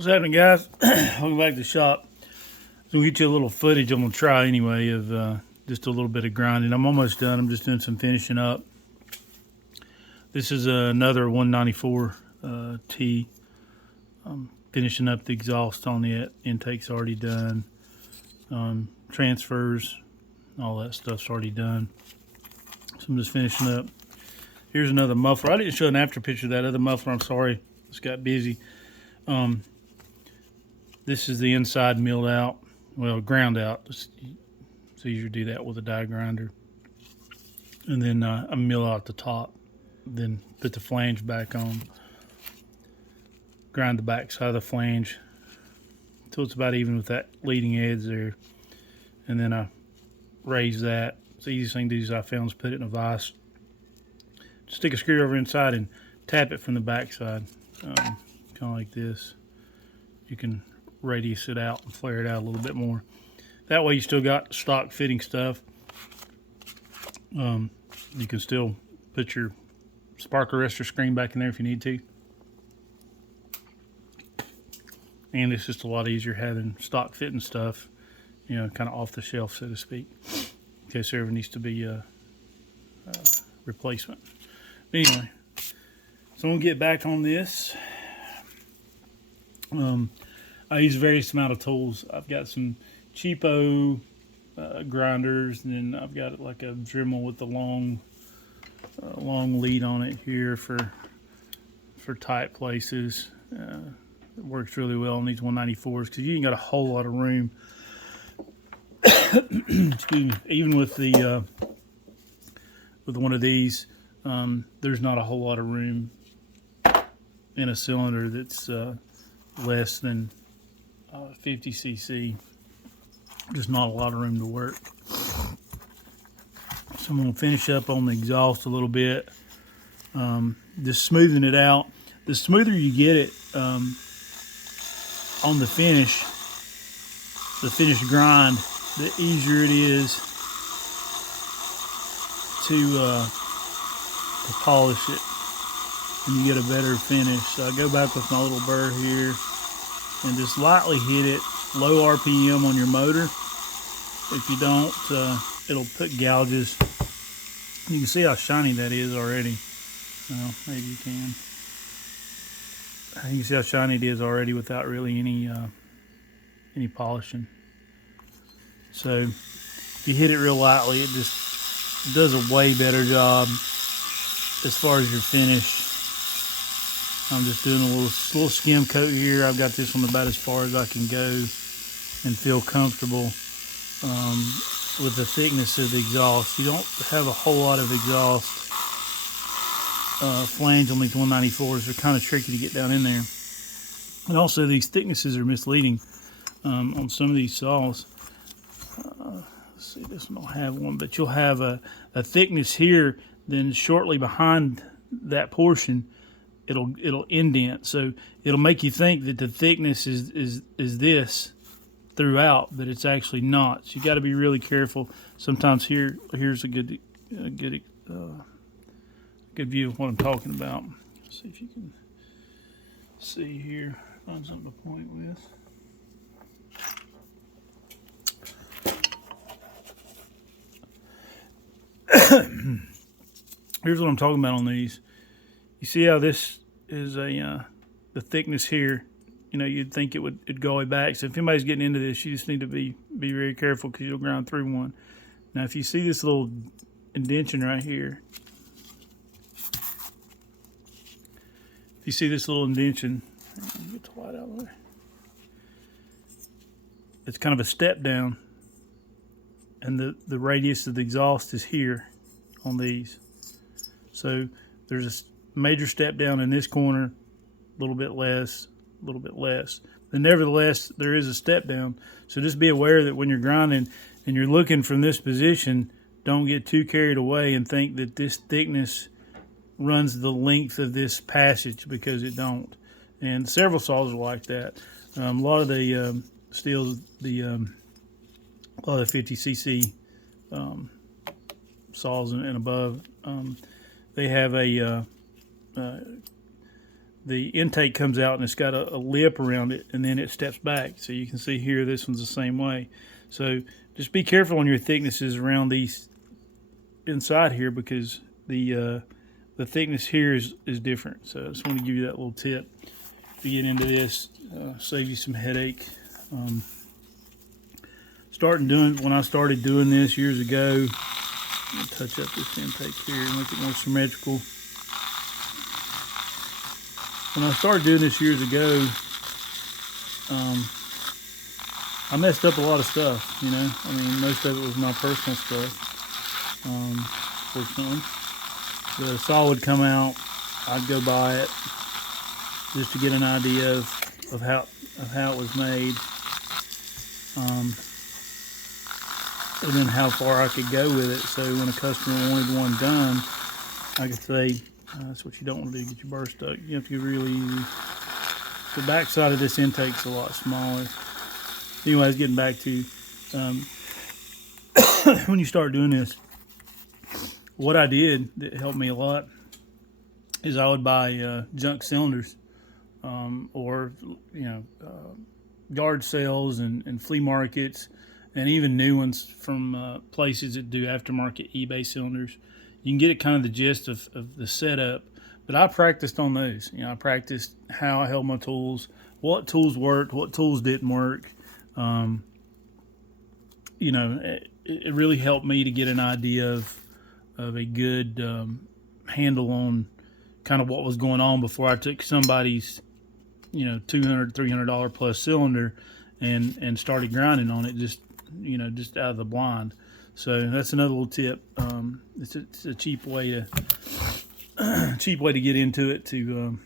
What's happening, guys? Welcome back to the shop. So we'll get you a little footage I'm going to try anyway of just a little bit of grinding. I'm almost done. I'm just doing some finishing up. This is another 194 T. I'm finishing up the exhaust on it. Intake's already done. Transfers, all that stuff's already done. So I'm just finishing up. Here's another muffler. I didn't show an after picture of that other muffler. I'm sorry. Just got busy. This is the inside milled out. Well, ground out. It's easier to do that with a die grinder. And then I mill out the top. Then put the flange back on. Grind the back side of the flange until it's about even with that leading edge there. And then I raise that. It's the easiest thing to do is I found is put it in a vise. Stick a screwdriver inside and tap it from the back side. Kind of like this. You can radius it out and flare it out a little bit more. That way you still got stock fitting stuff. You can still put your spark arrestor screen back in there if you need to. And it's just a lot easier having stock fitting stuff, you know, kind of off the shelf, so to speak, in case there ever needs to be a replacement. But anyway, so I'm gonna get back on this. I use various amount of tools. I've got some cheapo grinders, and then I've got like a Dremel with the long lead on it here for tight places. It works really well on these 194s because you ain't got a whole lot of room. Excuse me. Even with the with one of these, there's not a whole lot of room in a cylinder that's less than 50 cc. Just not a lot of room to work. So I'm going to finish up on the exhaust a little bit, just smoothing it out. The smoother you get it on the finished grind, the easier it is to polish it, and you get a better finish. So I go back with my little burr here and just lightly hit it, low RPM on your motor. If you don't, it'll put gouges. You can see how shiny that is already. Well, maybe you can. You can see how shiny it is already without really any polishing. So if you hit it real lightly, it just does a way better job as far as your finish. I'm just doing a little skim coat here. I've got this one about as far as I can go and feel comfortable with the thickness of the exhaust. You don't have a whole lot of exhaust flange on these 194s. They're kind of tricky to get down in there. And also these thicknesses are misleading on some of these saws. Let's see, this one don't have one, but you'll have a thickness here, then shortly behind that portion it'll indent, so it'll make you think that the thickness is this throughout, but it's actually not. So you got to be really careful. Sometimes here's a good view of what I'm talking about. Let's see if you can see here. Find something to point with. Here's what I'm talking about on these. You see how this is the thickness here? You know, you'd think it'd go way back. So if anybody's getting into this, you just need to be very careful because you'll grind through one. Now, if you see this little indentation right here, if you see this little indentation, get the light out of the way. It's kind of a step down, and the radius of the exhaust is here on these. So there's a major step down in this corner, a little bit less, a little bit less. But nevertheless, there is a step down. So just be aware that when you're grinding and you're looking from this position, don't get too carried away and think that this thickness runs the length of this passage, because it don't. And several saws are like that. A lot of the Stihls, a lot of the 50cc saws and above, they have a the intake comes out and it's got a lip around it, and then it steps back. So you can see here, this one's the same way. So just be careful on your thicknesses around these inside here, because the thickness here is different. So I just want to give you that little tip. If you get into this, save you some headache. When I started doing this years ago, I'll touch up this intake here and make it more symmetrical. When I started doing this years ago, I messed up a lot of stuff, you know. I mean, most of it was my personal stuff, fortunately. The saw would come out, I'd go by it just to get an idea of how it was made, and then how far I could go with it. So when a customer wanted one done, I could say, that's what you don't want to do, get your burr stuck. You have to get really easy. The back side of this intake's a lot smaller. Anyways, getting back to when you start doing this, what I did that helped me a lot is I would buy junk cylinders, or yard sales and flea markets, and even new ones from places that do aftermarket eBay cylinders. You can get kind of the gist of the setup, but I practiced on those. I practiced how I held my tools, what tools worked, what tools didn't work. It really helped me to get an idea of a good handle on kind of what was going on before I took somebody's $200, $300 plus cylinder and started grinding on it, just out of the blind. So that's another little tip. It's a cheap way to get into it to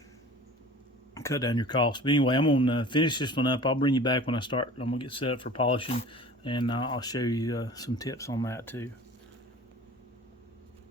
cut down your costs. But anyway, I'm gonna finish this one up. I'll bring you back when I start. I'm gonna get set up for polishing, and I'll show you some tips on that too.